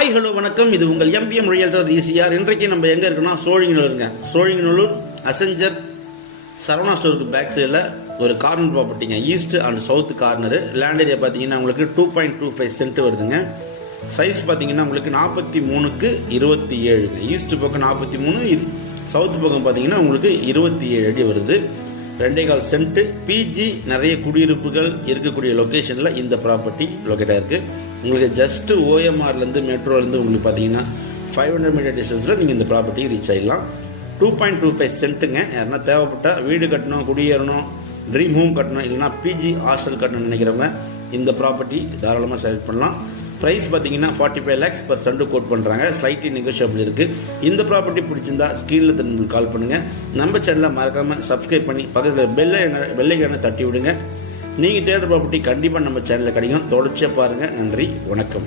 Hi hello வணக்கம். இது உங்கள் எம்பிஎம் ரியல்டர் ஈசிஆர். இன்றைக்கு நம்ம எங்கே இருக்கோம்னா சோழிங்கநல்லூருங்க. சோழிங்கநல்லூர் அசெஞ்சர் சரவணா ஸ்டோருக்கு பேக் சைடில் ஒரு கார்னர் ப்ராப்பர்ட்டிங்க. East and south corner. Land area பார்த்தீங்கன்னா உங்களுக்கு 2.25 சென்ட் வருதுங்க. சைஸ் பார்த்தீங்கன்னா உங்களுக்கு 43க்கு 27. ஈஸ்ட் பக்கம் 43, சவுத் பக்கம் பார்த்தீங்கன்னா உங்களுக்கு 27 அடி வருது. 2.25 சென்ட். பிஜி நிறைய குடியிருப்புகள் இருக்கக்கூடிய லொக்கேஷனில் இந்த ப்ராப்பர்ட்டி லொக்கேட் ஆகிருக்கு. உங்களுக்கு ஜஸ்ட்டு ஓஎம்ஆர்லேருந்து மெட்ரோலேருந்து உங்களுக்கு பார்த்தீங்கன்னா 500 மீட்டர் டிஸ்டன்ஸில் நீங்கள் இந்த ப்ராப்பர்ட்டி ரீச் ஆகிடலாம். 2.25 சென்ட்டுங்க. யாருன்னா தேவைப்பட்டால் வீடு கட்டணும், குடியேறணும், ட்ரீம் ஹோம் கட்டணும், இல்லைனா பிஜி ஹாஸ்டல் கட்டணும்னு நினைக்கிறவங்க இந்த ப்ராப்பர்ட்டி தாராளமாக செலக்ட் பண்ணலாம். ப்ரைஸ் பார்த்தீங்கன்னா 45 lakhs per சென்ட் கோட் பண்ணுறாங்க. ஸ்லைட்லி நெகோஷியபிள் இருக்குது. இந்த ப்ராப்பர்ட்டி பிடிச்சிருந்தா ஸ்க்ரீனில் திரும்ப கால் பண்ணுங்கள். நம்ம சேனலை மறக்காமல் சப்ஸ்கிரைப் பண்ணி பக்கத்தில் பெல்லைக்கான தட்டி விடுங்க. நீங்கள் தேடுற ப்ராப்பர்ட்டி கண்டிப்பாக நம்ம சேனலில் கிடைக்கும். தொடர்ச்சியாக பாருங்கள். நன்றி, வணக்கம்.